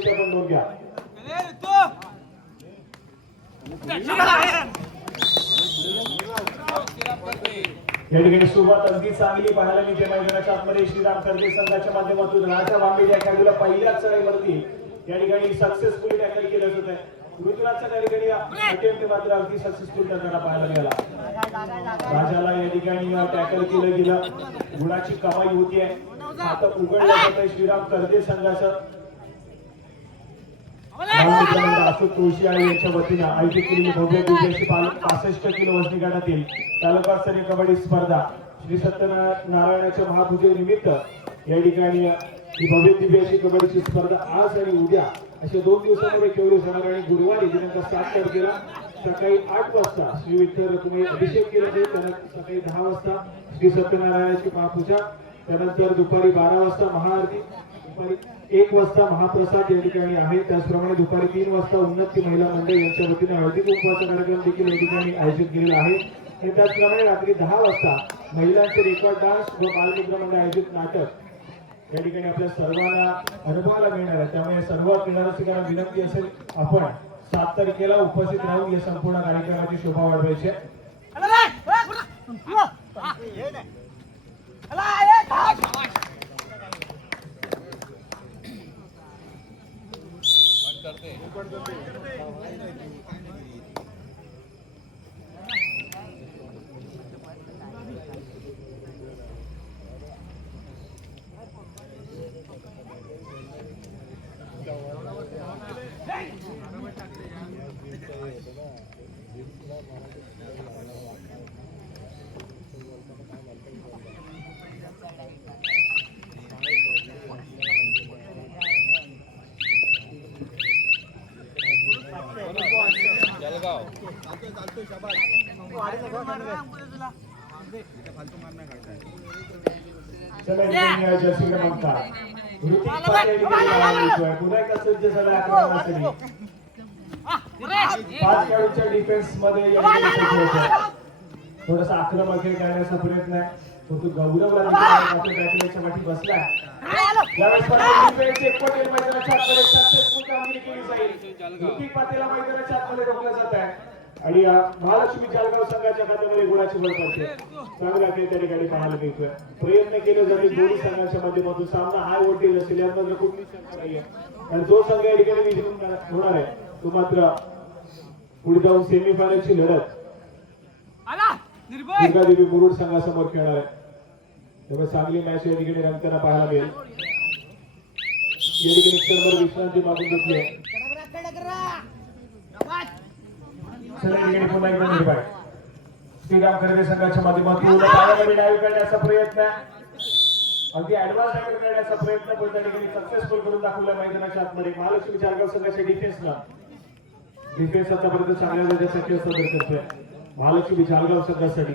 शुभेच्छा पण नोंद घ्या. या ठिकाणी सुरुवात अगदी चांगली पाहायला मिळते मैदानाच्या आतमध्ये श्रीराम कर्जे संघाच्या माध्यमातून राजा बांबे या खेळाडूला पहिल्याच चढाईवरती या ठिकाणी सक्सेसफुली टॅकल केलं होतं. ऋतुराजच्या त्या ठिकाणी अटेम्प्ट मात्र अगदी सक्सेसफुल करताना पाहायला मिळाला. राजाला या ठिकाणी टॅकल केलं गेलं. गुणाची कमाई होतीये. आता उघडलं जातंय श्रीराम कर्जे संघाचं. अशोक तुळशी आणि यांच्या वतीनं आयोजित केलेली भव्य दिव्याची 65 किलो वजनी गटातील तालुकास्तरीय कबड्डी स्पर्धा श्री सत्यनारायणाच्या महापूजेनिमित्त या ठिकाणी ही भव्य दिव्याची कबड्डीची स्पर्धा आज आणि उद्या अशा 2 दिवसांमध्ये खेळली जाणार आणि गुरुवारी दिनांक 7 तारखेला सकाळी 8 वाजता श्री विठ्ठल रखुमाई अभिषेक केला जाईल. त्यानंतर सकाळी 10 वाजता श्री सत्यनारायणाची महापूजा, त्यानंतर दुपारी 12 वाजता महाआरती, दुपारी 1 वाजता महाप्रसाद या ठिकाणी आहे. त्याचप्रमाणे दुपारी 3 वाजता उन्नती महिला मंडळ यांच्या वतीने हळदी कुंकवाचा कार्यक्रम देखील या ठिकाणी आयोजित केलेला आहे. आणि त्याचप्रमाणे रात्री 10 वाजता महिलांचे रेकॉर्ड डान्स व बालमित्र मंडळ आयोजित नाटक या ठिकाणी आपल्या सर्वांना अनुभवाला मिळणार आहे. त्यामुळे सर्व क्रीडारसिकांना विनंती असेल आपण 7 तारखेला उपस्थित राहून या संपूर्ण कार्यक्रमाची शोभा वाढवायची आहे. जर्सी क्रमांक ऋतिक पाटील पुन्हा एकदा सज्ज झाला आक्रमणासाठी. 5 खेळाडूंच्या डिफेन्स मध्ये थोडासा आक्रमक खेळ करण्याचा प्रयत्न आहे. तो गौरवला बॅटमॅनच्या पाठी बसलाय. यावेळेस पटेल मैदानाच्या आतमध्ये सक्सेसफुल कामगिरी केली जाईल. ऋतिक पाटीलला मैदानाच्या आतमध्ये रोखलं जात आहे आणि महालक्ष्मी जालगाव संघाच्या खात्यामध्ये गुणाची भर पडते. चांगला खेळ त्या ठिकाणी पाहायला मिळतोय. प्रयत्न केले जातील दोन्ही संघांच्या माध्यमातून. सामना हाय वोल्टेज असेल यामध्ये कुठली शंका नाहीये. आणि जो संघ या ठिकाणी विजयी होणार आहे तो मात्र पुढे जाऊन सेमीफायनलची लढत दुर्गादेवी मुरुड संघासमोर खेळणार आहे. त्यामुळे चांगली मॅच या ठिकाणी रंगताना पाहायला मिळेल. या ठिकाणी सर्व विश्रांती मागून घेतली आहे. पुन्हा एकदा निर्भय श्रीराम कर्जे संघाच्या माध्यमातून डायव्ह करण्याचा प्रयत्न, अगदी ऍडव्हान्स डायव्ह करण्याचा प्रयत्न पण त्या ठिकाणी सक्सेसफुल करून दाखवला मैदानाच्या आतमध्ये. महालक्ष्मी जालगाव संघाच्या डिफेन्स आतापर्यंत चांगल्या दर्जासाठी सादर करतोय महालक्ष्मी जालगाव संघासाठी.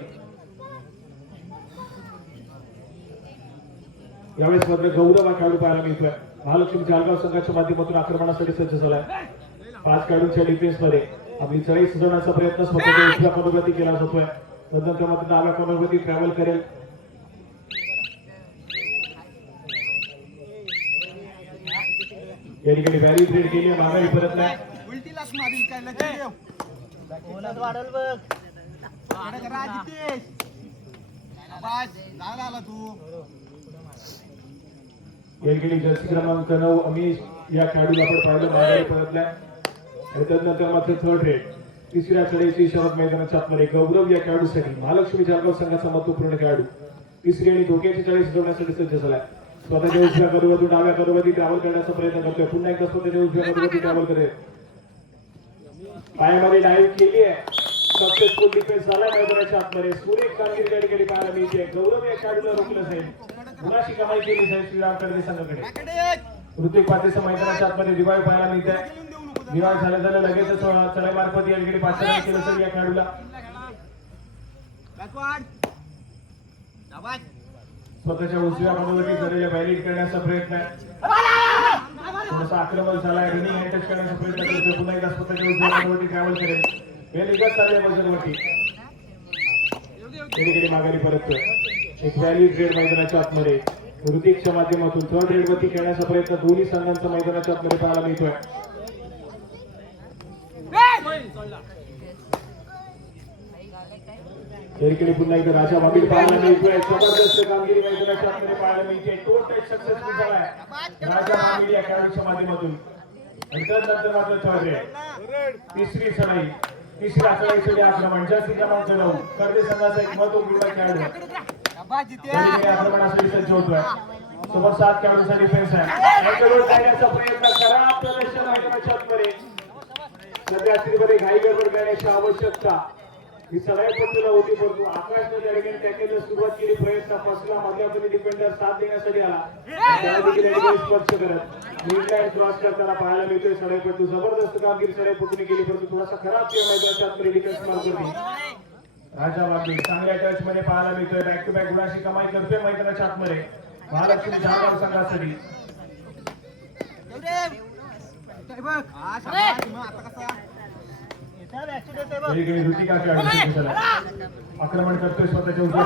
यावेळेस मात्र गौरव खेळाडू पाहायला मिळतोय. महालक्ष्मी जालगाव संघाच्या माध्यमातून आक्रमणासाठी सज्ज झालाय. 5 खेळाडूंच्या डिफेन्स मध्ये आपली चढाई सुधारण्याचा प्रयत्न स्वतःच्या उजव्या कोनावरती केला जातोय. तदनंतर मात्र डाव्या कोनावरती ट्रॅव्हल करेल. या ठिकाणी व्हॅली ब्रेड केली मागाई परत नाही. या ठिकाणी जर्सी क्रमांक 9 अमिश या खेळाडूला आपण पाहिलं मागाई परतलाय. आणि त्यानंतर मात्र थर्ड रेड तिसऱ्या चढाईची शरद मैदानाच्या आतमध्ये गौरव या खेळाडूसाठी महालक्ष्मी जालगाव संघाचा महत्वपूर्ण खेळाडू तिसरी आणि धोक्याची चढाई सुधारण्यासाठी सज्ज झालाय. स्वतःच्या उजव्या कडवरतून डाव्या कडवरती ट्रॅव्हल करण्याचा प्रयत्न करतोय. पुन्हा एकदा स्वतःच्या उजव्या कडवरती ट्रॅव्हल करेल. पायामध्ये डाईव्ह केली आहे. सक्सेसफुल डिफेन्स झाला मैदानाच्या आतमध्ये. सुरेख कामगिरी त्या ठिकाणी पाहायला मिळते. गौरव या खेळाडूला रोखलं जाईल. गुणाची कमाई केली जाईल श्रीराम कर्जे संघाकडे. ऋतिक पाटीलच्या मैदानाच्या आतमध्ये दिवाळी पाहायला मिळते. दिवाळी झाल्या लगेचच चढाई मार्फत या ठिकाणी 5 रन केलं असेल या खेळाडूला. स्वतःच्या उजव्या कडवरती झालेल्या व्हॅलिड करण्याचा प्रयत्न आहे. थोडासा आक्रमक झालाय. रनिंग हँड टच करण्याचा प्रयत्न करतोय. पुन्हा एकदा स्वतःच्या उजव्या कडवरती ट्रॅव्हल करेल. वेलिगत चालल्या बजरवरती त्या ठिकाणी माघारी परततोय. एक व्हॅलिड रेड मैदानाच्या आतमध्ये ऋतिकच्या माध्यमातून थर्ड रेड वरती खेळण्याचा प्रयत्न दोन्ही संघांचा मैदानाच्या आतमध्ये पाहायला मिळतोय. तरीकडे पुन्हा एकदा राजा बाबीड पाहायला मिळतोय. जबरदस्त कामगिरी मैदानाच्या आतमध्ये पाहायला मिळते. टोटल सक्सेसफुल झालाय राजा बाबीड या खेळाडूच्या माध्यमातून. नंतर मात्र थर्ड रेड तिसरी सराई तिसऱ्या सराईसाठी आक्रमण जास्ती क्रमांक 9 कर्वे संघाचा एक महत्वपूर्ण खेळाडू आक्रमणासाठी सज्ज होतोय. समोर 7 खेळाडूंचा डिफेन्स आहे. याच्यावर जाण्याचा प्रयत्न करा. प्रदर्शन मैदानाच्या आतमध्ये सध्या स्त्रीमध्ये घाई गडबड करण्याची आवश्यकता ही सगळ्या पट्टीला होती. परंतु आकाशने त्या ठिकाणी टॅकलला सुरुवात केली. प्रयत्न फसला. मधल्या डिफेंडर साथ देण्यासाठी आला. स्पर्श करत मिडलाईन क्रॉस करताना पाहायला मिळतोय. सडाईपट्टू जबरदस्त कामगिरी सडाईपट्टूने केली. परंतु थोडासा खराब किंवा मैदानाच्या आतमध्ये डिफेन्स मार्क करते. राजा बाबी चांगल्या टच मध्ये पाहायला मिळतोय. बॅक टू बॅक गुणाची कमाई करतोय मैदानाच्या आतमध्ये महालक्ष्मी जळगाव संघासाठी. ऋतिका खेळाडू आक्रमण करतोय. स्वतःच्या उजव्या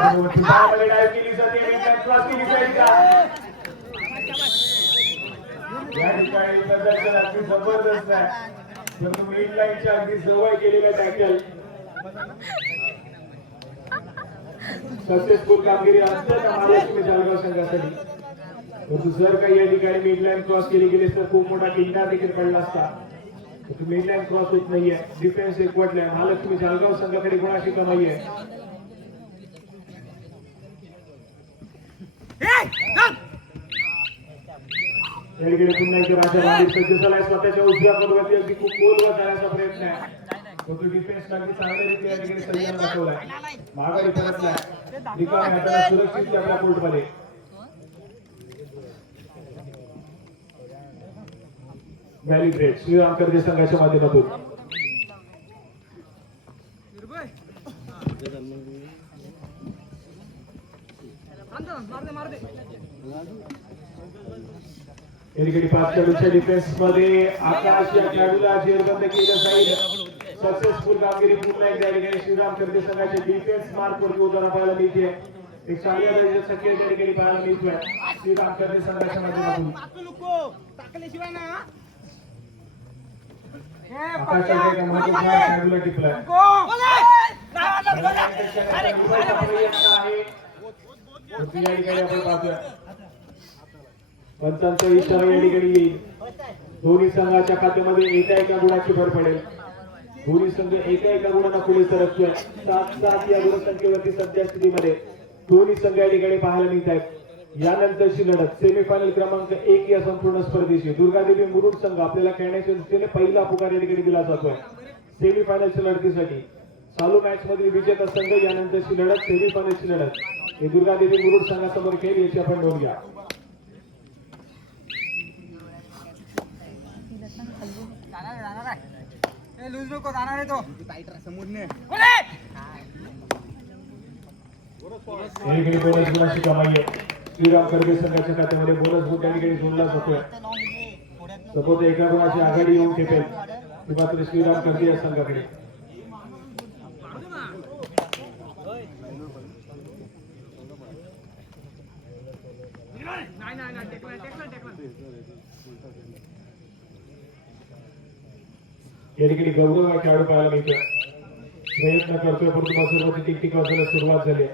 डायव्ह केली जाते. क्रॉस केली जाईल का या ठिकाणी प्रदर्शन अगदी जबरदस्त आहे. परंतु मिड लाईनच्या अगदी जवळ केलेला टॅकल सक्सेसफुल कामगिरी असते महालक्ष्मी जळगाव संघासाठी. परंतु जर काही या ठिकाणी मिड लाईन क्रॉस केली गेली तर खूप मोठा किंडा देखील पडला असता. मिड लाईन क्रॉस होत नाहीये. डिफेन्स एकवटलाय. महालक्ष्मी जळगाव संघाकडे गुणाची कमाई आहे. पुन्हा एकदा राजा बाबीड सज्ज झालाय. स्वतःच्या उजव्या पदवरती अगदी खूप गोलवर जाण्याचा प्रयत्न आहे. तो डिफेन्स अगदी चांगल्या रीतीने सज्जन दाखवलाय. माघारी परतलाय. रिकाम्या हाताला सुरक्षित आपल्या कोर्टमध्ये. व्हॅली ग्रेड श्रीराम कर्जे संघाच्या माध्यमातून पाच खेळाडूंच्या डिफेन्स मध्ये आकाश या खेळाडूला जेरबंद केलं जाईल. सक्सेसफुल कामगिरी पुन्हा एकदा ठिकाणी श्रीराम कर्जे संघाच्या डिफेन्स मार्क वरती उदाहरण पाहायला मिळते. एक चांगल्या दर्जाचं शक्य त्या ठिकाणी पाहायला मिळतोय श्रीराम कर्जे संघाच्या माध्यमातून. आकाशाच्या एका महत्त्वाच्या खेळाडूला टिपलाय. आपण पाहतोय पंचांचा इशारा या ठिकाणी येईल. दोन्ही संघाच्या खात्यामध्ये एका गुणाची भर पडेल. दोन्ही संघ एका गुणांना पुढे सरकतोय. 7-7 या गुणसंख्येवरती सध्या स्थितीमध्ये दोन्ही संघ या ठिकाणी पाहायला मिळत आहेत. यानंतरची लढत सेमीफायनल क्रमांक 1 या संपूर्ण स्पर्धेची दुर्गादेवी मुरुड संघ आपल्याला खेळण्याच्या दृष्टीने पहिला पुकार या ठिकाणी दिला जातोय सेमीफायनलच्या लढतीसाठी. चालू मॅच मधील विजेता संघ यानंतरची लढत सेमीफायनलची लढत हे दुर्गादेवी मुरुड संघासमोर खेळ याची आपण नोंद घ्या. बोनस गुणाची कमाई आहे. श्रीराम कर्जे संघाच्या खात्यामध्ये बोनस गुण त्या ठिकाणी जोडला जातोय. सपोज एका गुणाची आघाडी येऊन ठेपेल ती मात्र श्रीराम कर्जे या संघाकडे. या ठिकाणी गौरव हा खेळाडू पाहायला मिळतोय. प्रयत्न करतोय परंतु सर्वती टिकटिक वाजायला सुरुवात झाली.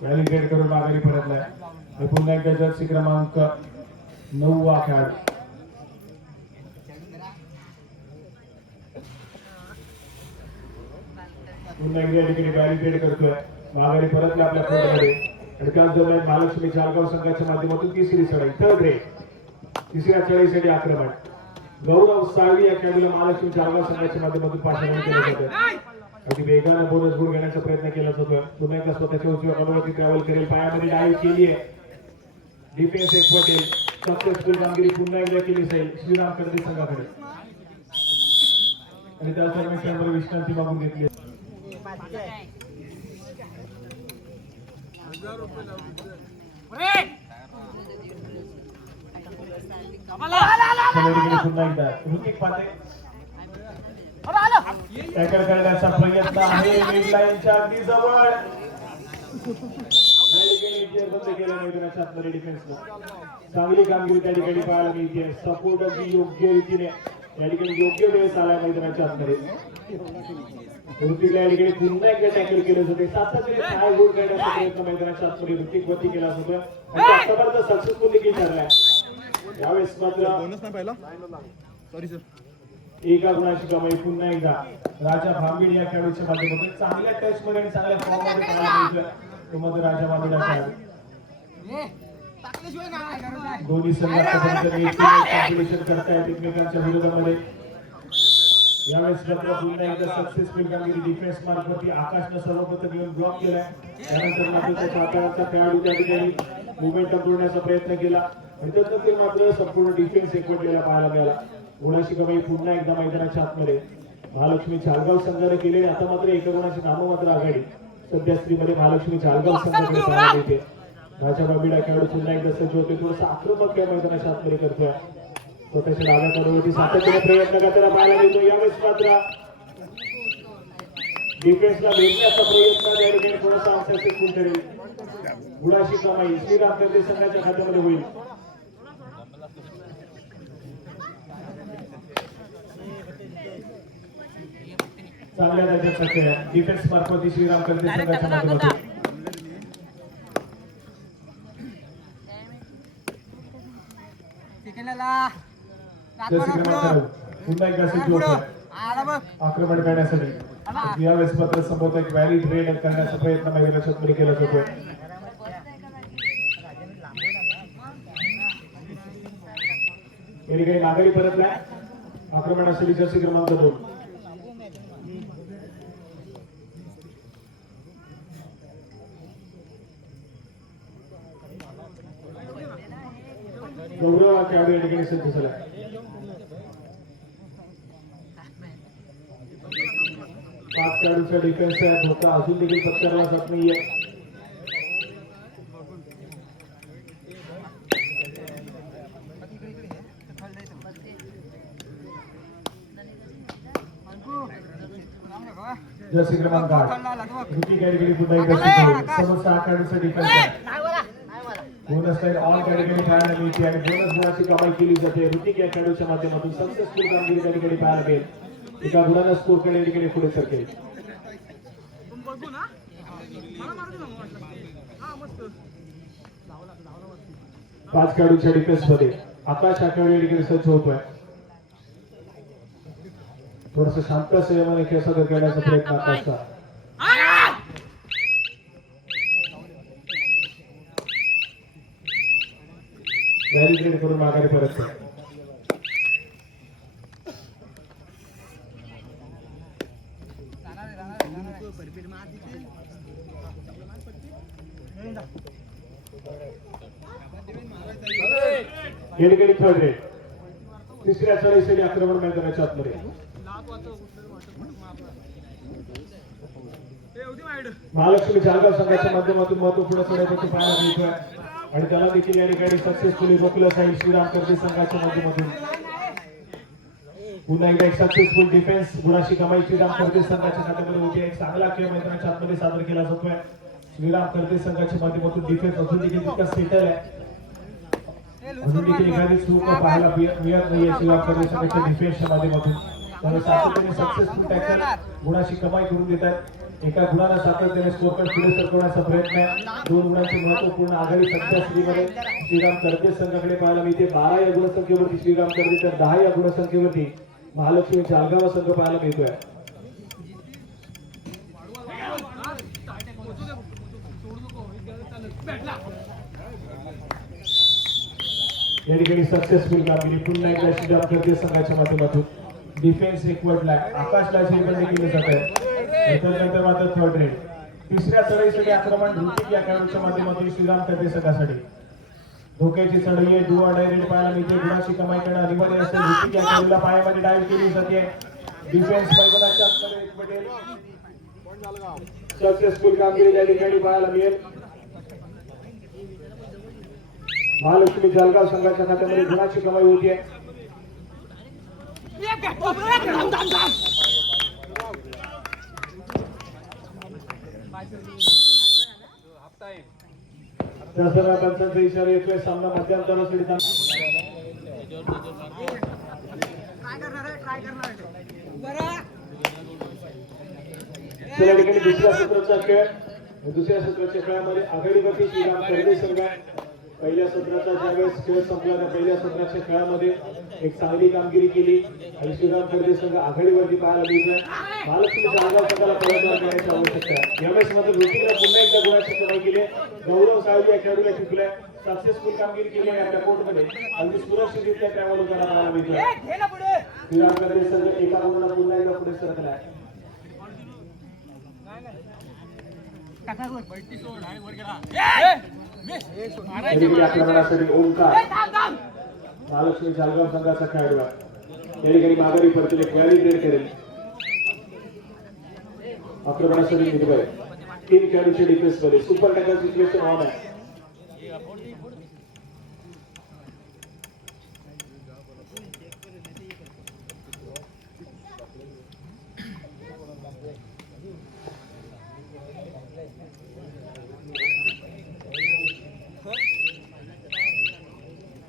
व्हॅलिडेट करून माघारी परतलाय. पुन्हा एकदा जर्सी क्रमांक 9 वा खेळाडू पुन्हा एकदा ठिकाणी व्हॅलिडेट करतोय. माघारी परतला आपल्या कोर्टमध्ये. त्याच दरम्यान महालक्ष्मी जळगाव संघाच्या माध्यमातून तिसरी चढाई थर्ड रेड तिसऱ्या चढाईसाठी आक्रमण. गौरव साळवी या खेळाडूला महालक्ष्मी जळगाव संघाच्या माध्यमातून पाठवण्यात केलं जातं. अगदी वेगानं बोनस गुण घेण्याचा प्रयत्न केला जातोय. पुन्हा एकदा स्वतःच्या उजव्या पदावरती ट्रॅव्हल करेल. पायामध्ये डाईव्ह केली आहे. डिफेन्स एक पटेल. सक्सेसफुल कामगिरी पुन्हा एकदा केली जाईल श्रीराम कर्जे संघाकडे. आणि त्या दरम्यान विश्रांती मागून घेतली. पुन्हा एकदा ऋतिक पाटे टॅकल करण्याचा प्रयत्न आहे मिडलाईनच्या अगदी जवळ बंद केलं मैदानाच्या आतमध्ये डिफेन्सला चांगली कामगिरी त्या ठिकाणी पाहायला मिळते सपोर्ट अगदी योग्य रीतीने या ठिकाणी योग्य वेळेस आला मैदानाच्या आतमध्ये ऋतिकला या ठिकाणी पुन्हा एकदा टॅकल केलं होते सातत्याने काय गोल करण्याचा प्रयत्न मैदानाच्या आतमध्ये ऋतिक वरती केला होता आणि आतापर्यंत सक्सेसफुल देखील ठरलाय यावेळेस मात्र एका गुणाची कमाई पुन्हा एकदा राजा भांबीड या खेळाडूच्या माध्यमातून चांगल्या टच मध्ये आणि चांगल्या फॉर्म मध्ये पाहायला मिळतोय तो मध्ये राजा भांबीड दोन्ही संघात कॉम्पिटिशन करतायत एकमेकांच्या विरोधामध्ये यावेळेस पुन्हा एकदा सक्सेसफुल कामगिरी डिफेन्स मार्फत आकाशनं सर्वप्रथम येऊन ब्लॉक केलाय त्यानंतर मात्र त्याच्या हाताळाचा खेळाडू त्या ठिकाणी मुवमेंट तोडण्याचा प्रयत्न केला आणि त्यानंतर मात्र संपूर्ण डिफेन्स एकवटलेला पाहायला मिळाला गुणाची कमाई पुन्हा एकदा मैदानाच्या आतमध्ये महालक्ष्मी चालगाव संघाने केले आता मात्र एका गुणाची नाममात्र आघाडी सध्या स्त्रीमध्ये महालक्ष्मी चालगाव संघाकडे पाहायला मिळते राजा बाबीडा खेळाडू पुन्हा एकदा सज्ज होते थोडंसं आक्रमक या मैदानाच्या आतमध्ये करतोय स्वतःच्या डाव्या कडवरती सातत्याने प्रयत्न करताना पाहायला मिळतो यावेळेस मात्र डिफेन्सला भेटण्याचा प्रयत्न त्या ठिकाणी थोडासा सक्सेसफुल ठरेल गुणाची कमाई श्रीराम कर्जे संघाच्या खात्यामध्ये होईल चांगल्या दर्जाचा खेळ डिफेन्स मार्फत श्रीराम कर्जे संघाच्या माध्यमातून पुन्हा एकदा सज्ज होतोय आक्रमण करण्यासाठी यावेळेस मात्र समोर एक व्हॅलिड रेड करण्याचा प्रयत्न मैदानाच्या आतमध्ये केला जातोय या ठिकाणी माघारी परतलाय आक्रमणासाठी जर्सी क्रमांक 2 गौरव हा खेळाडू या ठिकाणी सज्ज झाला पाच खेळाडूचा डिफेन्स आहे धोका अजून देखील पत्करला जात नाहीये जर्सी क्रमांक 8 ऋतिक या ठिकाणी पुन्हा एकदा समोर 6 खेळाडूचा डिफेन्स आहे बोनस साइड ऑल कॅटेगरी पाहायला मिळते आणि बोनस गुणाची कमाई केली जाते ऋतिक या खेळाडूच्या माध्यमातून सक्सेसफुल कामगिरी त्या ठिकाणी पाहायला मिळेल एका गुणानं स्कोर केले या ठिकाणी पुढे सरकेल पाच खेळाडूच्या डिफेन्स मध्ये आकाश आठवडे या ठिकाणी सज्ज होतोय थोडस शांत संयमाने खेळ सादर करण्याचा प्रयत्न आकाशचा व्हॅलिड करून माघारी परत थर्ड रेड तिसऱ्या चढाईसाठी आक्रमण मैदानाच्या आतमध्ये महालक्ष्मी चालगाव संघाच्या माध्यमातून महत्वपूर्ण चढाईपैकी पाहायला मिळतोय आणि त्याला देखील या ठिकाणी सक्सेसफुली रोखलं जाईल श्रीराम कर्जे संघाच्या माध्यमातून पुन्हा एकदा एक सक्सेसफुल डिफेन्स गुणाची कमाई श्रीराम कर्जे संघाच्या खात्यामध्ये होती एक चांगला खेळ मैदानाच्या आतमध्ये सादर केला जातोय श्रीराम कर्जे संघाच्या माध्यमातून डिफेन्स अजून देखील तितका सेटल आहे अजून देखील एखादी चूक पाहायला मिळत नाहीये श्रीराम कर्जे संघाच्या डिफेन्सच्या माध्यमातून त्यामुळे सातत्याने सक्सेसफुल टॅकल गुणाची कमाई करून देतात एका गुणाला सातत्याने स्कोर पुढे सरकवण्याचा प्रयत्न आहे दोन गुणांची महत्वपूर्ण आघाडी सध्या स्त्रीमध्ये श्रीराम कर्जे संघाकडे पाहायला मिळते 12 या गुणसंख्येवरती श्रीराम कर्जे तर 10 या गुणसंख्येवरती महालक्ष्मी चालगाव संघ पाहायला मिळतोय या ठिकाणी सक्सेसफुल कामगिरी पुन्हा एकदा श्रीराम कर्जे संघाच्या माध्यमातून डिफेन्स एकवटला आकाशला झेलबंदी केली जात आहे त्यानंतर मात्र थर्ड रेड तिसऱ्या चढाईसाठी आक्रमण ऋतिक या खेळाडूच्या माध्यमातून श्रीराम कर्जे संघासाठी धोक्याची चढाई आहे डू ऑर डाय रेड पाहायला मिळते गुणाची कमाई करणं अनिवार्य असेल ऋतिक या खेळाडूला पायामध्ये डायव्ह केली जाते डिफेन्स मैदानाच्या आतमध्ये एकवटेल सक्सेसफुल कामगिरी या ठिकाणी पाहायला मिळेल महालक्ष्मी जळगाव संघाच्या खात्यामध्ये गुणाची कमाई होती आहे दसरा पंचांचा इशारा येतोय. सामना मध्यंतरासाठी या ठिकाणी दुसऱ्या सत्राचा खेळ. दुसऱ्या सत्राच्या खेळामध्ये आघाडीवरती श्रीराम कर्वे संघ पहिल्या सत्राचा ज्यावेळेस खेळ संपला त्या पहिल्या सत्राच्या खेळामध्ये एक चांगली कामगिरी केली आणि श्रीराम कर्वे संघ आघाडीवरती पाहायला मिळतोय. महालक्ष्मी जालगाव संघाला पलटवार करण्याची आवश्यकता आहे. यावेळेस मात्र रोटीला पुन्हा एकदा गुणाची कमाई केली. गौरव सावली या खेळाडूला टिकलाय. सक्सेसफुल कामगिरी केली आहे आपल्या कोर्टमध्ये. अगदी सुरक्षितरित्या त्यावर त्याला पाहायला मिळतोय. श्रीराम कर्वे संघ एका गुणाला पुन्हा एकदा पुढे सरकलाय. आक्रमणासाठी ओंकार महालक्ष्मी जालगाव संघाचा खेळाडू आहे. या ठिकाणी माघारी परतून एक व्हॅली ट्रेड करेल. आक्रमणासाठी निर्भय 3 खेळाडूचे डिफेन्स मध्ये सुपर टॅकल सिच्युएशन ऑन आहे.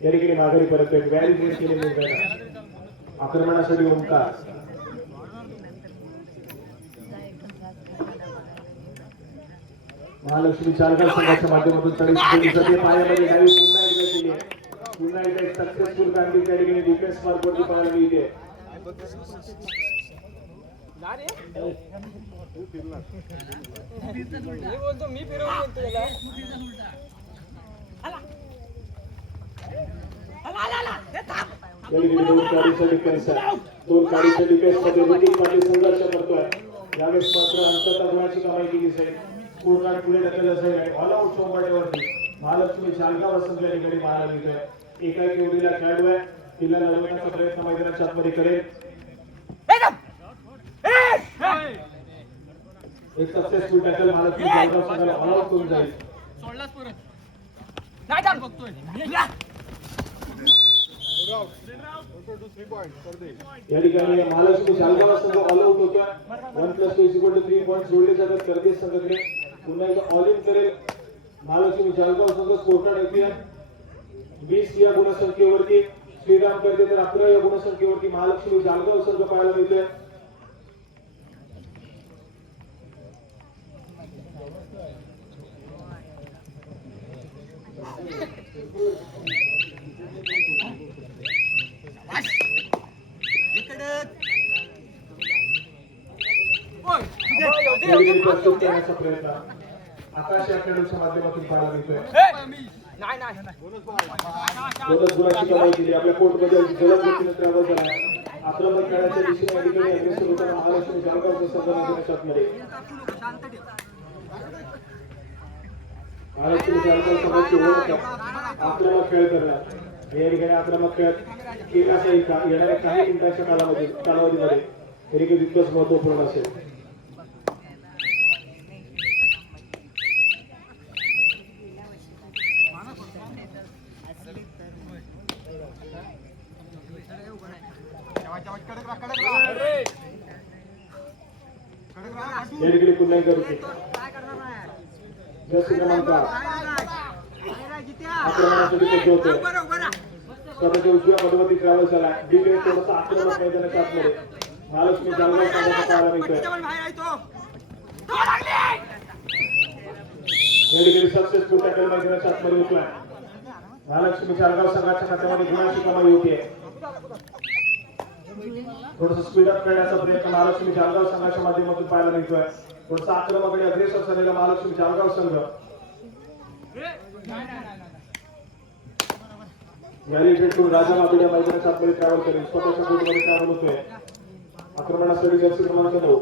या ठिकाणी माघारी परत एक व्हॅली ट्रेड केलेली आक्रमणासाठी ओंकार महालक्ष्मी जालगाव संघाच्या माध्यमातून पायामध्ये डावी पुन्हा एकदा केली आहे. पुन्हा एकदा एक सक्सेसफुल कामगिरी त्या ठिकाणी डिफेन्स मार्कवरती पाहायला मिळते. दोन गाडीचा डिफेन्स आहे. दोन गाडीच्या डिफेन्स मध्ये रुटीन मध्ये संघर्ष करतोय. यावेळेस मात्र अंततः गुणाची कमाई केली जाईल. पूर्ण पुढे ढकललं जाईल. ऑल आउट सोमवारवरती महालक्ष्मी जालगाव संघ या ठिकाणी पाहायला मिळतोय. एका केवढीला खेळाडू आहे. तिला लढवण्याचा प्रयत्न मैदानाच्या आतमध्ये करेल. एक सक्सेसफुल टॅकल महालक्ष्मी जालगाव संघाला ऑल आउट करून जाईल. या ठिकाणी महालक्ष्मी जालगाव संघ ऑल आउट होतोय. 1+2 3 पॉईंट जोडले जातात. कर्वे संघाकडे पुन्हा एकदा ऑल इन करेल. महालक्ष्मी जालगाव संघ स्कोरकार्ड येते 20 या गुणसंख्येवरती. श्रीराम कर्वे तर 11 या गुणसंख्येवरती महालक्ष्मी जालगाव संघ पाहायला मिळतोय. प्रयत्न आकाश या खेळाडूच्या माध्यमातून पाहायला मिळतोय. गुणाची कमाई केली. आपल्या कोर्टमध्ये जलद गतीने ट्रॅव्हल झाला. आक्रमक खेळाच्या दिशेने या ठिकाणी अग्रेसर होताना महालक्ष्मी जालगावचा संघ मैदानाच्या आतमध्ये. महालक्ष्मी जालगाव संघाची ओळख आक्रमक खेळ करणार. या ठिकाणी आक्रमक खेळ केल्याचाही येणाऱ्या काही मिनिटांच्या कालावधीमध्ये तरी तितकंच महत्वपूर्ण असेल. या ठिकाणी पुन्हा एकदा रुटीन जस्ट क्रमांक आक्रमणासाठी सज्ज होतोय. स्वतःच्या उजव्या मधोमधी ट्रॅव्हल झाला. डिग्री थोडासा आक्रमक मैदानाच्या आतमध्ये महालक्ष्मी जालगाव संघाचा पाहायला मिळतोय. या ठिकाणी सक्सेसफुल टॅकल मैदानाच्या आतमध्ये होतोय. महालक्ष्मी जालगाव संघाच्या खात्यामध्ये गुणाची कमाई होतीये. थोडस स्पीड अप करण्याचा प्रयत्न महालक्ष्मी जालगाव संघाच्या माध्यमातून पाहायला मिळतोय. थोडासा आक्रमक आणि अग्रेसर झालेला महालक्ष्मी जालगाव संघ राजा माधुर्या मैदानाच्या आतमध्ये ट्रॅव्हल करेल. स्वतःच्या कोर्टमध्ये ट्रॅव्हल होतोय. आक्रमणासाठी जर्सी क्रमांक 9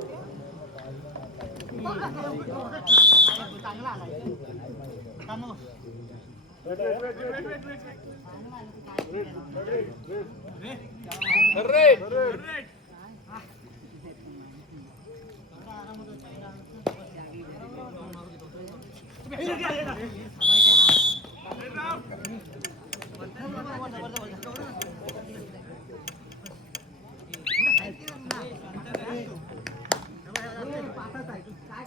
काय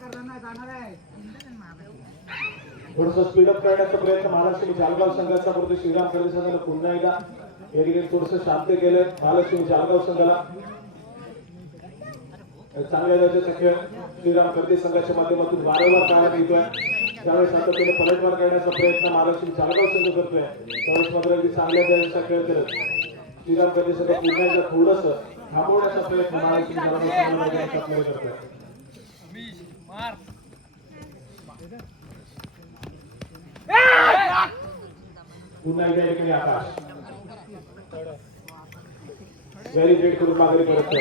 थोडस स्पीडअप करण्याचा प्रयत्न महालक्ष्मी जालगाव संघाचा परंतु श्रीराम कर्दे संघाला पुन्हा एकदा या ठिकाणी थोडस शांत केलंय महालक्ष्मी जालगाव संघाला चांगल्या दर्जाचा खेळ श्रीराम कर्दे संघाच्या माध्यमातून वारंवार पाहायला मिळतोय त्यावेळेस सातत्याने पलटवार करण्याचा प्रयत्न महालक्ष्मी जालगाव संघ करतोय त्यावेळेस मात्र अगदी चांगल्या दर्जाचा खेळ करत श्रीराम कर्दे संघ पुन्हा एकदा थोडस थांबवण्याचा प्रयत्न महालक्ष्मी जालगाव संघाचा खेळ करतोय पुन्हा एकदा ठिकाणी आकाश व्हेरी ग्रेट करून माघारी परत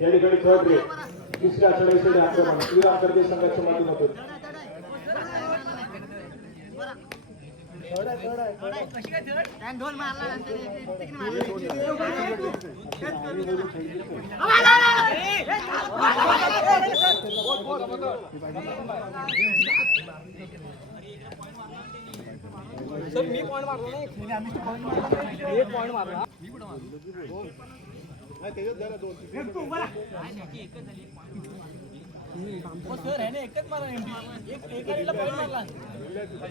या ठिकाणी थर्ड रेट तिसऱ्या चढाईसाठी आक्रमण श्रीराम कर्दे संघाच्या माध्यमातून सर मी पॉइंट मारलो नाही आम्ही पॉइंट मारला एक पॉइंट मारला मी पण मारलो नाही त्याच्यात झाला दोन सर ह्याने एकच मारला एमडी एका वेळेला पॉइंट मारला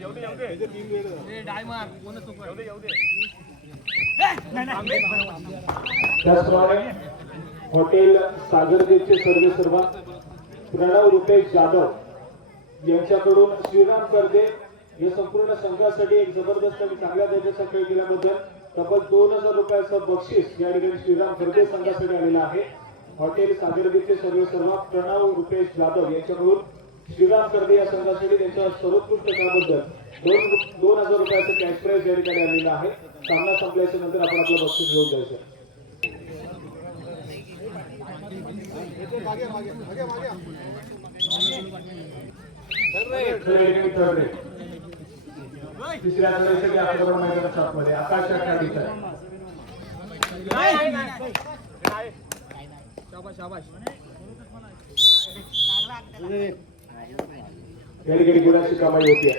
एवढे त्याचे तीन वेळ ए डाय मार कोण चुक एवढे त्याचप्रमाणे हॉटेल सागरदेवचे सर्वे सर्व प्रणव रुपेश जाधव यांच्याकडून श्रीराम कर्दे या संपूर्ण संघासाठी एक जबरदस्त आणि चांगल्या दर्जाचा खेळ केल्याबद्दल तब्बल 2000 रुपयाचं बक्षीस या ठिकाणी श्रीराम कर्दे संघासाठी आलेलं आहे हॉटेल सागरदेवचे सर्वे सर्व प्रणव रुपेश जाधव यांच्याकडून श्रीराम कर्दे या संघासाठी त्यांच्या सर्वोत्कृष्ट खेळाबद्दल 2000 रुपयाचं कॅश प्राइज या ठिकाणी आलेलं आहे सामना संपल्याच्या नंतर आपण आपलं बक्षीस घेऊन जायचं तिसऱ्या चढाईसाठी आक्रमण मैदानाच्या आतमध्ये आकाश अट्टाडीकर या ठिकाणी गुणाची कमाई होती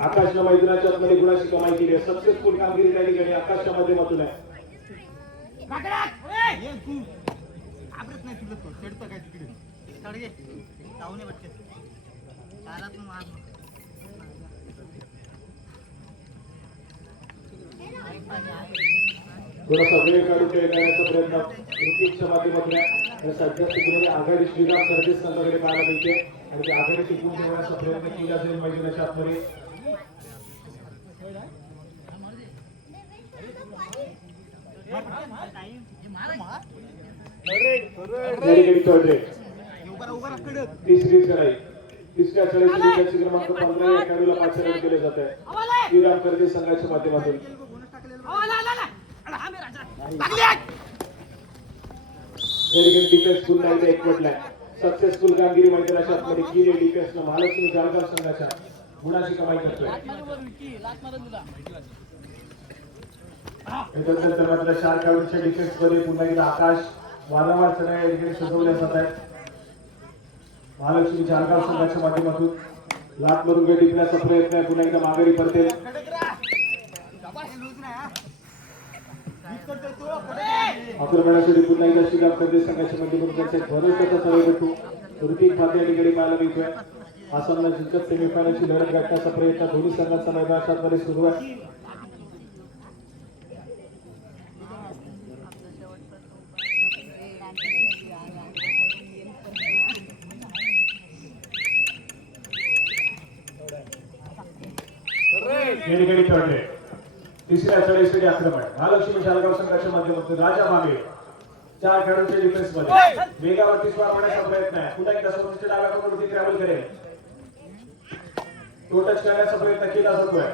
आकाशनं मैदानाच्या आतमध्ये गुणाची कमाई केली आहे सक्सेसफुल कामगिरी त्या ठिकाणी आकाशच्या माध्यमातून आहे थोडासा वेळ काढून खेळ करण्याचा प्रयत्न ऋतिकच्या माध्यमातून आहे सध्या स्थितीमध्ये आघाडी श्रीराम कर्दे संघाकडे पाहायला मिळते आणि ती आघाडी टिकवून ठेवण्याचा प्रयत्न केला जाईल मैदानाच्या आतमध्ये तिसरी चढाई तिसऱ्या चढाईसाठी क्रमांक 15 या खेळाडूला पाचारण केले जात आहे श्रीराम कर्दे संघाच्या माध्यमातून डिफेन्स पुन्हा एकदा एकवटलाय सक्सेसफुल कामगिरी मैदानाच्या आतमध्ये केली डिफेन्सनं महालक्ष्मी जालगाव संघाच्या गुणाची कमाई करतोय त्यानंतर मात्र 4 खेळाडूंच्या डिफेन्स मध्ये पुन्हा एकदा आकाश वारंवार चढाई या ठिकाणी सजवल्या जात आहेत महालक्ष्मी जालगाव संघाच्या माध्यमातून लाट मारून गडी टिपण्याचा प्रयत्न आहे पुन्हा एकदा माघारी पडते आक्रमणासाठी पुन्हा एकदा श्रीराम कर्दे संघाच्या माध्यमातून त्यांचा भरोशाचा सवयपटू ऋतिक पाटे या ठिकाणी पाहायला मिळतोय हा सामना जिंकत सेमीफायनलची लढत गाठण्याचा प्रयत्न दोन्ही संघांचा मैदानाच्या आतमध्ये सुरू आहे या ठिकाणी ठरले तिसऱ्या चढाईसाठी आक्रमण महालक्ष्मी जालगाव संघाच्या माध्यमातून राजा मागे 4 खेळाडूंच्या डिफेन्स मध्ये वेगावरती स्वार होण्याचा प्रयत्न आहे पुन्हा एकदा समोरच्या डाव्याकडून ट्रॅव्हल करेल तो टच करण्याचा प्रयत्न केला जातोय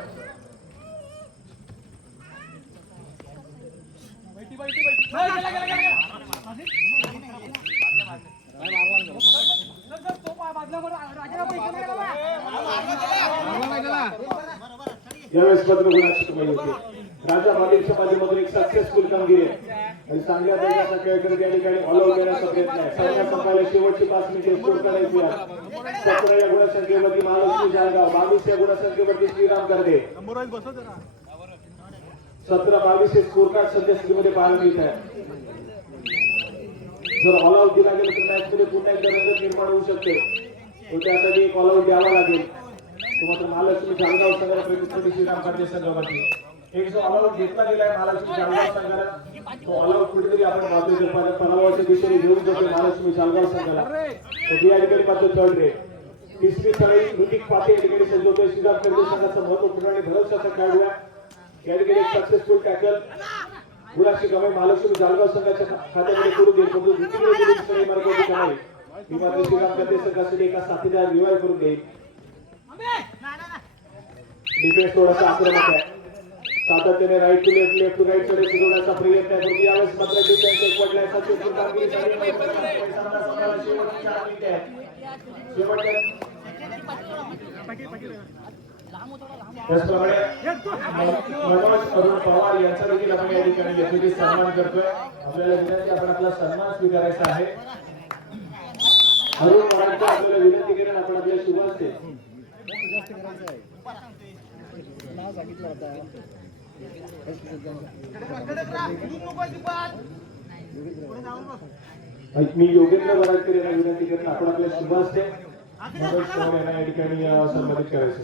यावेळेस पत्र गुणाची कमाई होती राजा मालिकच्या माध्यमातून एक सक्सेसफुल कामगिरी आहे आणि चांगल्या दर्जाचा खेळ करत या ठिकाणी ऑल आउट करण्याचा प्रयत्न आहे सामना संपायला शेवटची 5 मिनिटे स्कोर करायची आहे 17 या गुणसंख्येवरती महालक्ष्मी जालगाव 22 या गुणसंख्येवरती श्रीराम कर्दे 17-22 हे स्कोर कार्ड सध्या स्थितीमध्ये पाहायला मिळत आहे जर ऑल आउट दिला गेला तर मॅच मध्ये पुन्हा एकदा रंगत निर्माण होऊ शकते तो त्यासाठी कॉल आउट द्यावा लागेल. तो मात्र महालक्ष्मी जालगाव संघाला प्रतिस्पर्धी श्रीराम करते संघामध्ये एक जो ऑल आउट घेतला गेलाय महालक्ष्मी जालगाव संघाला तो ऑल आउट कुठेतरी आपण पाहतोय पराभवाच्या दिशेने घेऊन जातो महालक्ष्मी जालगाव संघाला. तो या ठिकाणी पाहतो थर्ड रेट तिसरी सळी ऋतिक पाटे या ठिकाणी सज्ज होतोय. श्रीराम करते संघाचा महत्वपूर्ण आणि भरवशाचा खेळाडू आहे. या ठिकाणी एक सक्सेसफुल टॅकल गुणाची कमाई महालक्ष्मी जालगाव संघाच्या खात्यामध्ये करून देईल. परंतु द्वितीय सळी मार्गाची कमाई ही मात्र श्रीराम करते संघासाठी एका साथीदार रिवाइव करून देईल. डिफेन्स थोडासा आक्रमक आहे. सातत्याने right to left left to right कडे फिरवण्याचा प्रयत्न आहे. परंतु यावेळेस मात्र डिफेन्स एकवटलाय. सचिन कामगिरी त्याचप्रमाणे मनोज अरुण पवार यांचा देखील आपण या ठिकाणी यथोचित सन्मान करतोय. आपल्याला विनंती आपण आपला सन्मान स्वीकारायचा आहे. अरुण पवारांचा आपल्याला विनंती करेन आपण आपल्या शुभ असते मी योगेंद्र वराडकर यांना विनंती करेन आपण आपल्या शुभ असते मनोज पवार यांना या ठिकाणी संबोधित करायचं.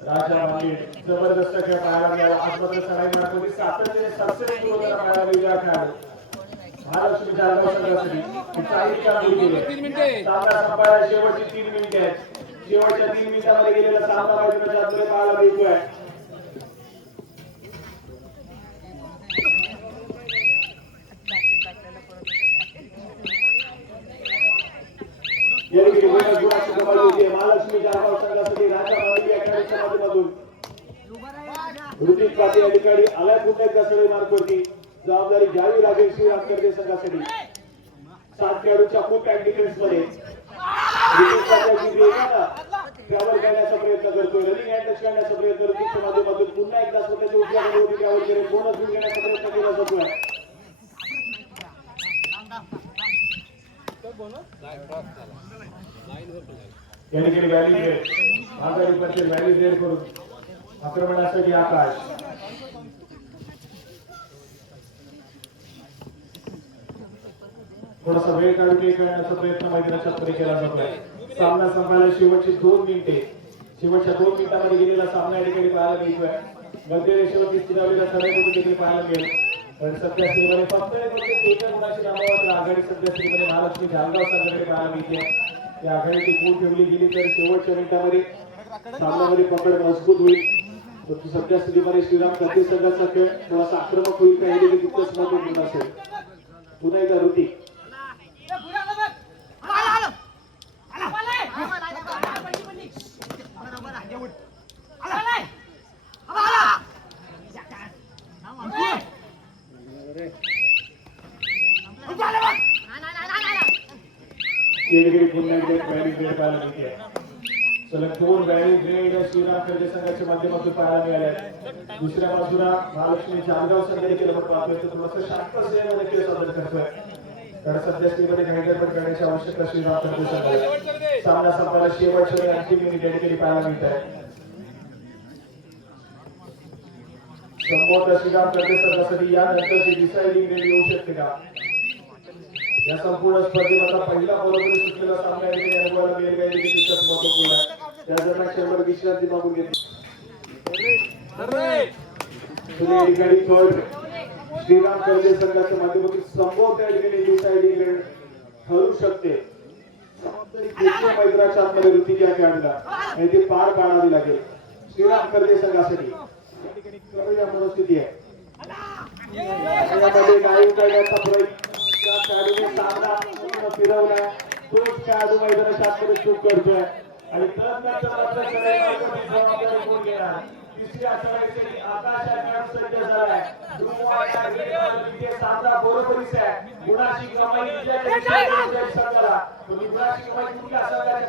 राजा मार्केट जबरदस्त खेळ पाहायला मिळाला. आज मात्र सराई मनामध्ये सातत्याने सक्सेसफुल होताना पाहायला मिळाला खेळाडू महालक्ष्मी जालगाव संघासाठी चाळीस कामगिरी केली. सामना संपायला शेवटची 3 मिनिटे आहेत. शेवटच्या 3 मिनिटांमध्ये गेलेला सामना मैदानाच्या आतमध्ये पाहायला मिळतोय. महालक्ष्मी जालगाव संघासाठी राजा मार्केट या खेळाडूच्या माध्यमातून ऋतिक पाटील या ठिकाणी आलाय पुन्हा एकदा सगळे मार्कवरती जबाबदारी घ्यावी लागेल श्रीराम करते संघासाठी. 7 खेळाडूच्या फुल बॅक डिफेन्स मध्ये ट्रॅव्हल करण्याचा प्रयत्न करतोय. रनिंग हँड टच करण्याचा प्रयत्न ऋतिकच्या माध्यमातून पुन्हा एकदा स्वतःच्या उजव्या बाजूवरती ट्रॅव्हल करेल. बोनस घेऊन घेण्याचा प्रयत्न केला जातोय. या ठिकाणी व्हॅली रेड आघाडी पक्षात व्हॅली रेड करून आक्रमणासाठी आकाश थोडासा वेळ काढून खेळण्याचा प्रयत्न मैदानाच्या मध्ये केला जातोय. सामना संपायला शेवटची 2 मिनिटे. शेवटच्या 2 मिनिटांमध्ये गेलेला सामना या ठिकाणी पाहायला मिळतोय. मध्य रेषेवरती स्थिरावलेला सगळ्या देखील पाहायला मिळेल. पण सध्या स्थितीमध्ये फक्त एका गुणाची नामावर आघाडी सध्या स्थितीमध्ये महालक्ष्मी जालगाव संघाकडे पाहायला मिळते. त्या आघाडीची पूल ठेवली गेली तर शेवटच्या मिनिटांमध्ये सामन्यामध्ये पकड मजबूत होईल. परंतु सध्या स्थितीमध्ये श्रीराम करते संघाचा खेळ थोडासा आक्रमक होईल का हे तितकंच महत्त्वपूर्ण असेल. पुन्हा एकदा ऋतिक सलग 2 व्हॅली ग्रेड श्रीराम करते संघाच्या माध्यमातून पाहायला मिळाल्या. दुसऱ्या बाजूला महालक्ष्मी जालगाव संघ देखील आपण पाहतोय तर थोडंसं शांत खेळ सादर करतोय. कारण सध्या स्थितीमध्ये काही गडबड करण्याची आवश्यकता श्रीराम करते संघाला. सामना संपायला शेवटच्या अंतिम मिनिट या ठिकाणी पाहायला मिळत आहे. संपूर्ण श्रीराम करते संघासाठी यानंतरची डिसाइडिंग रेड येऊ शकते का या संपूर्ण स्पर्धेचा पहिला बरोबरी सुटलेला सामना अनुभवायला मिळेल काही तितकंच महत्त्वपूर्ण आहे. त्या दरम्यान क्षणभर विश्रांती मागून घेतली. श्रीराम करते संघाच्या माध्यमातून संभवत या ठिकाणी डिसाइडिंग रेड ठरू शकते. जबाबदारी मैदानाच्या आतमध्ये ऋतिक या खेळाडूला आणि ती पार पाडावी लागेल श्रीराम करते संघासाठी. या ठिकाणी करूया मनस्थिती आहे. यामध्ये डाईव्ह करण्याचा प्रयत्न त्या खेळाडूने सामना पूर्ण फिरवलाय. तोच खेळाडू मैदानाच्या आतमध्ये चूक करतोय आणि तदनंतर मात्र जबाबदारी कोण घेणार. तिसऱ्या सराईसाठी आकाश या खेळाडू सज्ज झालाय. सामना बरोबरीच आहे. गुणाची कमाई संघाला गुणाची कमाई कुठल्या संघाच्या